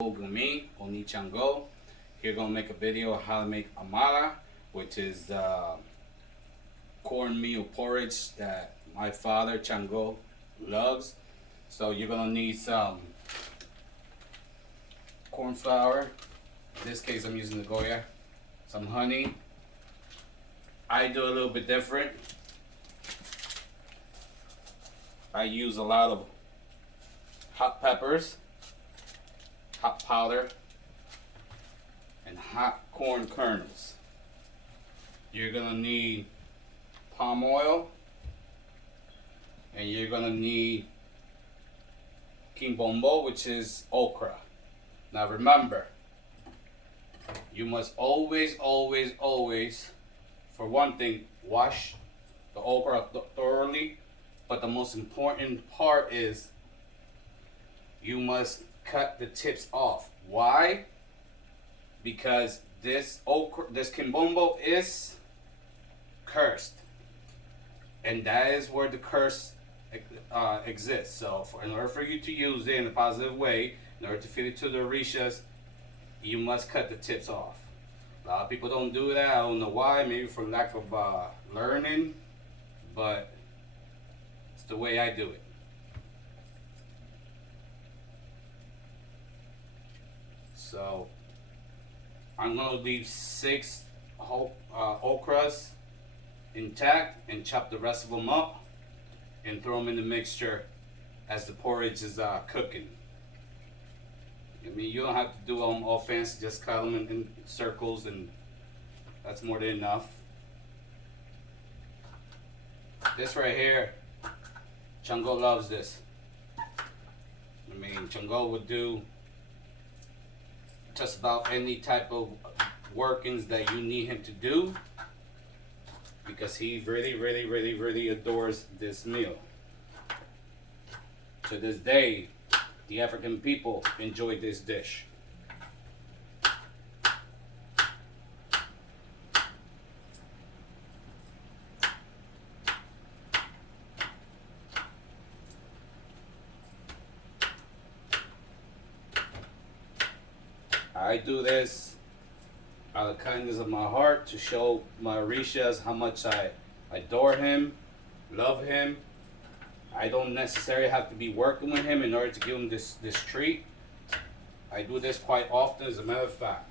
Me, Onichango. Here gonna make a video of how to make Amala, which is cornmeal porridge that my father Chango loves. So you're gonna need some corn flour. In this case I'm using the Goya. Some honey. I do a little bit different. I use a lot of hot peppers, hot powder, and hot corn kernels. You're gonna need palm oil, and you're gonna need kimbombo, which is okra. Now remember, you must always, for one thing, wash the okra thoroughly. But the most important part is you must cut the tips off. Why? Because this kimbombo is cursed, and that is where the curse exists. So, in order for you to use it in a positive way, in order to feed it to the orishas, you must cut the tips off. A lot of people don't do that. I don't know why. Maybe for lack of learning, but it's the way I do it. So I'm gonna leave 6 whole okras intact and chop the rest of them up and throw them in the mixture as the porridge is cooking. I mean, you don't have to do them all fancy, just cut them in circles, and that's more than enough. This right here, Chango loves this. I mean, Chango would do just about any type of workings that you need him to do, because he really adores this meal. To this day, the African people enjoy this dish. I do this out of kindness of my heart to show my orishas how much I adore him, love him. I don't necessarily have to be working with him in order to give him this treat. I do this quite often, as a matter of fact.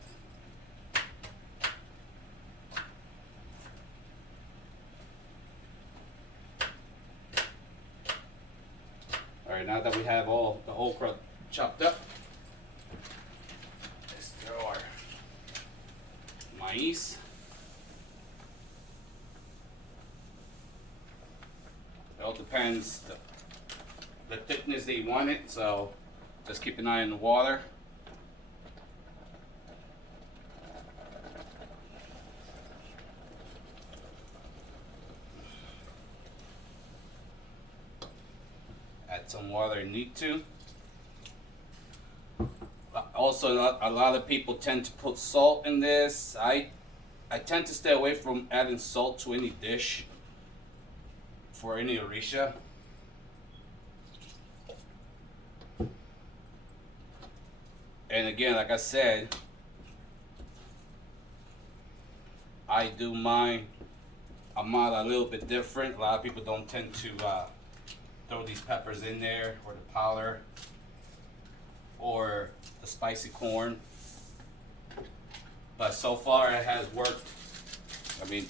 Alright, now that we have all the okra chopped up, let's throw our maize. It all depends the thickness that you want it, so just keep an eye on the water. Add some water if you need to. Also, a lot of people tend to put salt in this. I tend to stay away from adding salt to any dish for any orisha. And again, like I said, I do my Amala a little bit different. A lot of people don't tend to throw these peppers in there, or the powder, or the spicy corn. But so far it has worked. I mean,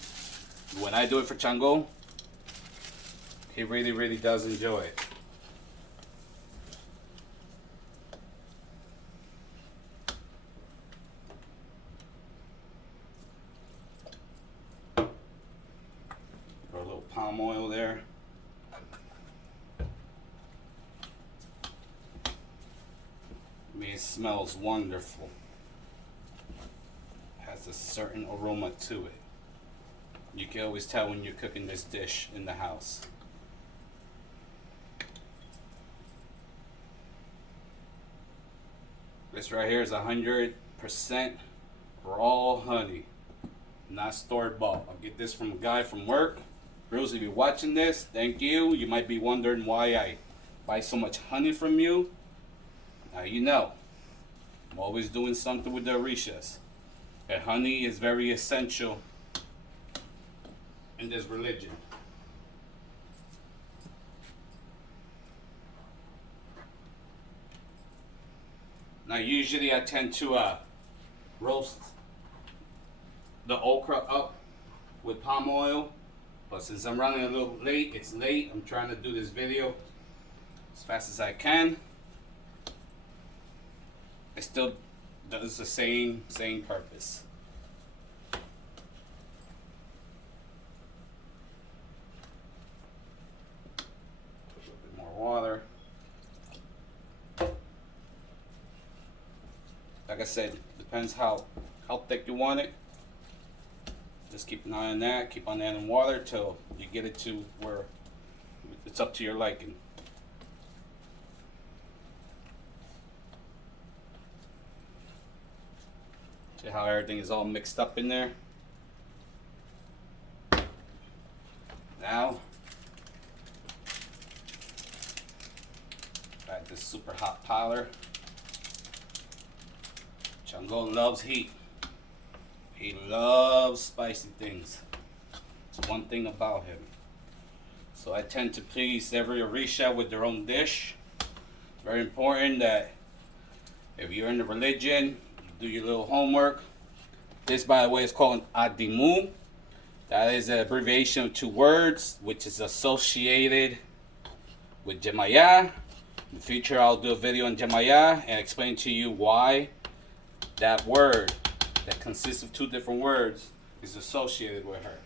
when I do it for Chango, he really does enjoy it. Throw a little palm oil there. I mean, it smells wonderful. Has a certain aroma to it. You can always tell when you're cooking this dish in the house. This right here is 100% raw honey, not store-bought. I'll get this from a guy from work. Bruce, if you're watching this, thank you. You might be wondering why I buy so much honey from you. Now you know. Always doing something with the orishas. And honey is very essential in this religion. Now usually I tend to roast the okra up with palm oil, but since I'm running a little late, it's late, I'm trying to do this video as fast as I can. It still does the same purpose. Put a little bit more water. Like I said, depends how thick you want it. Just keep an eye on that. Keep on adding water till you get it to where it's up to your liking. See how everything is all mixed up in there? Now, add this super hot powder. Chango loves heat. He loves spicy things. It's one thing about him. So I tend to please every orisha with their own dish. It's very important that if you're in the religion, you do your little homework. This, by the way, is called adimu. That is an abbreviation of two words, which is associated with Jemaya. In the future, I'll do a video on Jemaya and explain to you why that word that consists of two different words is associated with her.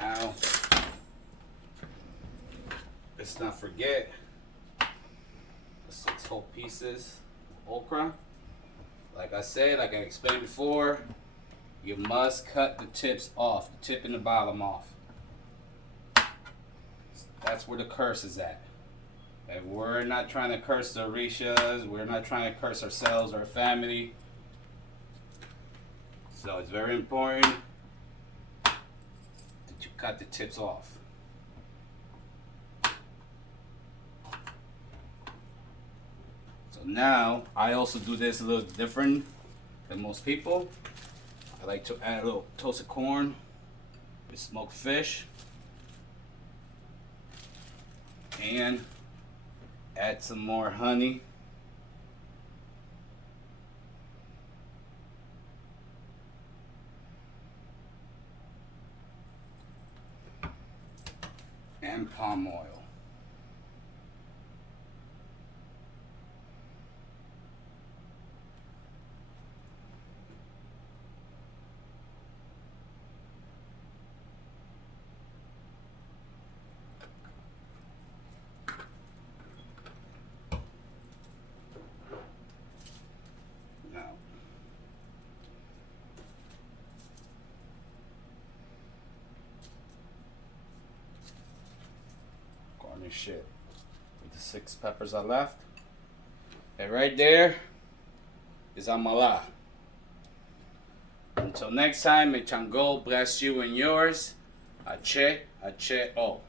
Now, let's not forget the 6 whole pieces of okra. Like I said, like I explained before, you must cut the tips off, the tip and the bottom off. That's where the curse is at. And we're not trying to curse the orishas, we're not trying to curse ourselves or our family. So it's very important you cut the tips off. So now I also do this a little different than most people. I like to add a little toasted corn with smoked fish and add some more honey. And palm oil. Now, garnish it with the 6 peppers I left. And right there is Amala. Until next time, may Chango bless you and yours. Ache, ache, oh.